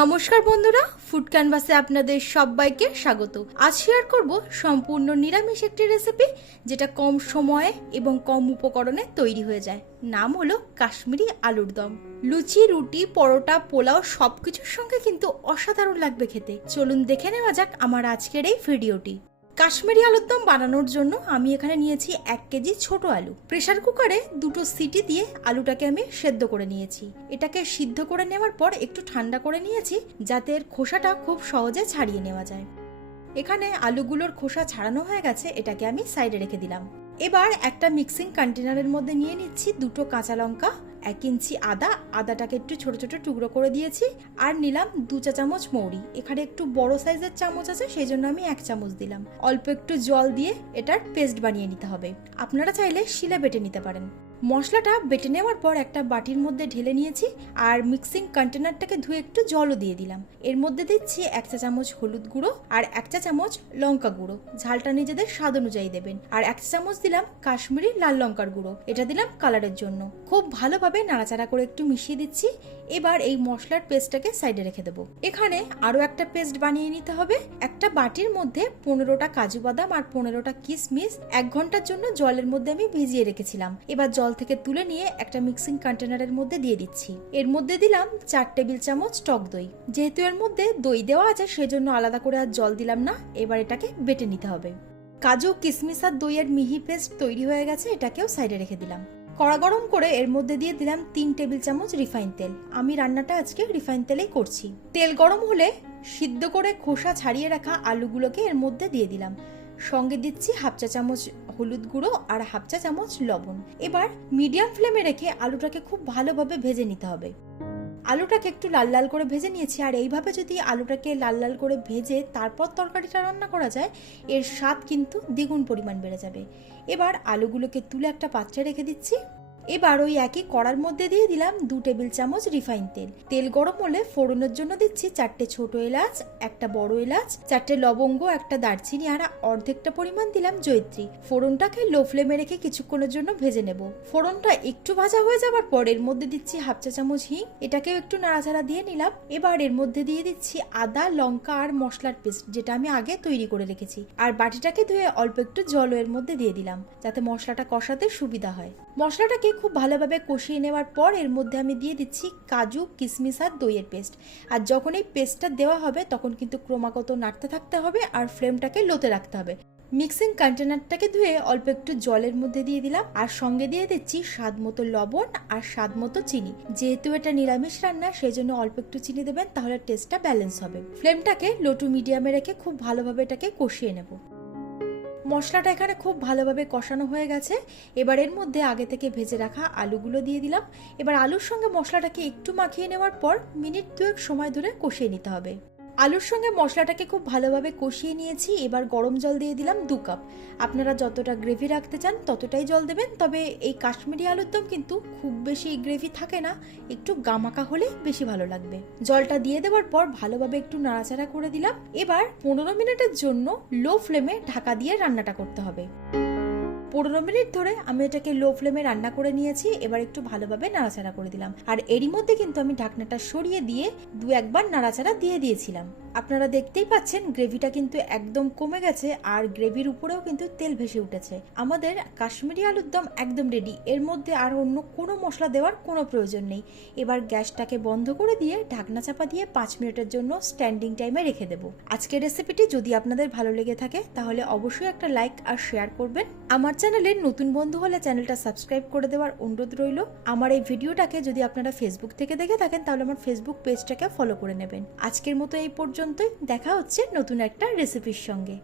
নমস্কার বন্ধুরা ফুড ক্যানভাসে আপনাদের সবাইকে স্বাগত। আজ শেয়ার করব সম্পূর্ণ নিরামিষ একটি রেসিপি যেটা কম সময়ে এবং কম উপকরণে তৈরি হয়ে যায়। নাম হলো কাশ্মীরি আলুর দম। লুচি, রুটি, পরোটা, পোলাও সবকিছুর সঙ্গে কিন্তু অসাধারণ লাগবে খেতে। চলুন দেখে নেওয়া যাক আমার আজকের এই ভিডিওটি কাশ্মীরি আলুর দম বানানোর জন্য আমি এখানে নিয়েছি এক কেজি ছোট আলু। প্রেসার কুকারে দুটো সিটি দিয়ে আলুটাকে আমি সেদ্ধ করে নিয়েছি। এটাকে সিদ্ধ করে নেওয়ার পর একটু ঠান্ডা করে নিয়েছি যাতে এর খোসাটা খুব সহজে ছাড়িয়ে নেওয়া যায়। এখানে আলুগুলোর খোসা ছাড়ানো হয়ে গেছে, এটাকে আমি সাইডে রেখে দিলাম। এবার একটা মিক্সিং কন্টেনারের মধ্যে নিয়ে নিচ্ছি দুটো কাঁচা লঙ্কা এক ইঞ্চি আদা, আদাটাকে একটু ছোট ছোট টুকরো করে দিয়েছি। আর নিলাম দু চা চামচ মৌরি। এখানে একটু বড় সাইজের চামচ আছে সেই জন্য আমি এক চামচ দিলাম। অল্প একটু জল দিয়ে এটার পেস্ট বানিয়ে নিতে হবে। আপনারা চাইলে শিলে বেটে নিতে পারেন। মশলাটা বেটে নেওয়ার পর একটা বাটির মধ্যে ঢেলে নিয়েছি আর মিক্সিং কন্টেনারটাকে ধুয়ে একটু জলও দিয়ে দিলাম। এর মধ্যে দিচ্ছি এক চা চামচ হলুদ গুঁড়ো আর এক চা চামচ লঙ্কা গুঁড়ো। ঝালটা নিজেদের স্বাদ অনুযায়ী দেবেন। আর এক চা চামচ দিলাম কাশ্মীরি লাল লঙ্কার গুঁড়ো। এটা দিলাম কালারের জন্য। খুব ভালোভাবে নাড়াচাড়া করে একটু মিশিয়ে দিচ্ছি। এবার এই মশলার পেস্টটাকে সাইডে রেখে দেবো। এখানে আরও একটা পেস্ট বানিয়ে নিতে হবে। একটা বাটির মধ্যে পনেরোটা কাজু বাদাম আর পনেরোটা কিশমিশ এক ঘণ্টার জন্য জলের মধ্যে আমি ভিজিয়ে রেখেছিলাম। এবার জল থেকে তুলে নিয়ে একটা মিক্সিং কন্টেনারের মধ্যে দিয়ে দিচ্ছি। এর মধ্যে দিলাম চার টেবিল চামচ টক দই। যেহেতু এর মধ্যে দই দেওয়া আছে, সেজন্য আলাদা করে আর জল দিলাম না। এবার এটাকে বেটে নিতে হবে। কাজু, কিশমিশ আর দইয়ের মিহি পেস্ট তৈরি হয়ে গেছে, এটাকেও সাইডে রেখে দিলাম। কড়া গরম করে এর মধ্যে দিয়ে দিলাম তিন টেবিল চামচ রিফাইন তেল। আমি রান্নাটা আজকে রিফাইন তেলেই করছি। তেল গরম হলে সিদ্ধ করে খোসা ছাড়িয়ে রাখা আলুগুলোকে এর মধ্যে দিয়ে দিলাম। সঙ্গে দিচ্ছি হাফ চা চামচ হলুদ গুঁড়ো আর হাফ চা চামচ লবণ। এবার মিডিয়াম ফ্লেমে রেখে আলুটাকে খুব ভালোভাবে ভেজে নিতে হবে। আলুটাকে একটু লাল লাল করে ভেজে নিয়েছি, আর এইভাবে যদি আলুটাকে লাল লাল করে ভেজে তারপর তরকারিটা রান্না করা যায়, এর স্বাদ কিন্তু দ্বিগুণ পরিমাণ বেড়ে যাবে। এবার আলুগুলোকে তুলে একটা পাত্রে রেখে দিচ্ছি। এবার ওই একই কড়ার মধ্যে দিয়ে দিলাম দু টেবিল চামচ রিফাইন তেল। তেল গরম হলে ফোড়নের জন্য দিচ্ছি চারটে ছোট এলাচ, একটা বড় এলাচ, চারটে লবঙ্গ, একটা দারচিনি আর অর্ধেকটা পরিমাণ দিলাম জৈত্রী ফোড়নটাকে লো ফ্লেমে রেখে কিছুক্ষণের জন্য ভেজে নেব। ফোড়নটা একটু ভাজা হয়ে যাবার পর এর মধ্যে দিচ্ছি হাফ চা চামচ হিং, এটাকেও একটু নাড়াচাড়া দিয়ে নিলাম। এবার এর মধ্যে দিয়ে দিচ্ছি আদা, লঙ্কা আর মশলার পেস্ট, যেটা আমি আগে তৈরি করে রেখেছি। আর বাটিটাকে ধুয়ে অল্প একটু জল এর মধ্যে দিয়ে দিলাম, যাতে মশলাটা কষাতে সুবিধা হয়। মশলাটাকে খুব ভালোভাবে কষিয়ে নেওয়ার পর এর মধ্যে আমি দিয়ে দিচ্ছি কাজু কিশমিশ আর দইয়ের পেস্ট। আর যখন এই পেস্টটা দেওয়া হবে, তখন কিন্তু ক্রমাগত নাড়তে থাকতে হবে আর ফ্লেমটাকে লোতে রাখতে হবে। মিক্সিং কন্টেনারটাকে ধুয়ে অল্প একটু জলের মধ্যে দিয়ে দিলাম। আর সঙ্গে দিয়ে দিচ্ছি স্বাদ মতো লবণ আর স্বাদ মতো চিনি। যেহেতু এটা নিরামিষ রান্না সেই জন্য অল্প একটু চিনি দেবেন, তাহলে টেস্টটা ব্যালেন্স হবে। ফ্লেমটাকে লো টু মিডিয়ামে রেখে খুব ভালোভাবে এটাকে কষিয়ে নেব। মশলাটা এখানে খুব ভালোভাবে কষানো হয়ে গেছে। এবার এর মধ্যে আগে থেকে ভেজে রাখা আলুগুলো দিয়ে দিলাম। এবার আলুর সঙ্গে মশলাটাকে একটু মাখিয়ে নেওয়ার পর মিনিট দুয়েক সময় ধরে কষিয়ে নিতে হবে। আলুর সঙ্গে মশলাটাকে খুব ভালোভাবে কষিয়ে নিয়েছি। এবার গরম জল দিয়ে দিলাম দু কাপ। আপনারা যতটা গ্রেভি রাখতে চান, ততটাই জল দেবেন। তবে এই কাশ্মীরি আলুর দম কিন্তু খুব বেশি গ্রেভি থাকে না, একটু গামাকা হলে বেশি ভালো লাগবে। জলটা দিয়ে দেওয়ার পর ভালোভাবে একটু নাড়াচাড়া করে দিলাম। এবার পনেরো মিনিটের জন্য লো ফ্লেমে ঢাকা দিয়ে রান্নাটা করতে হবে। পনেরো মিনিট ধরে আমি এটাকে লো ফ্লেমে রান্না করে নিয়েছি, এবার একটু ভালোভাবে নাড়াচাড়া করে দিলাম। আর এরই মধ্যে কিন্তু আমি ঢাকনাটা সরিয়ে দিয়ে দু একবার নাড়াচাড়া দিয়ে দিয়েছিলাম। আপনারা দেখতেই পাচ্ছেন, গ্রেভিটা কিন্তু একদম কমে গেছে আর গ্রেভির উপরেও কিন্তু তেল ভেসে উঠেছে। আমাদের কাশ্মীরি আলুর দম একদম রেডি এর মধ্যে আর অন্য কোনো মশলা দেওয়ার কোনো প্রয়োজন নেই। এবার গ্যাসটাকে বন্ধ করে দিয়ে ঢাকনা চাপা দিয়ে পাঁচ মিনিটের জন্য স্ট্যান্ডিং টাইমে রেখে দেবো। আজকের রেসিপিটি যদি আপনাদের ভালো লেগে থাকে, তাহলে অবশ্যই একটা লাইক আর শেয়ার করবেন। আমার চ্যানেলের নতুন বন্ধু হলে চ্যানেলটা সাবস্ক্রাইব করে দেওয়ার অনুরোধ রইল। আমার এই ভিডিওটাকে যদি আপনারা ফেসবুক থেকে দেখে থাকেন, তাহলে আমার ফেসবুক পেজটাকে ফলো করে নেবেন। আজকের মতো এই পর্যন্তই দেখা হচ্ছে নতুন একটা রেসিপির সঙ্গে।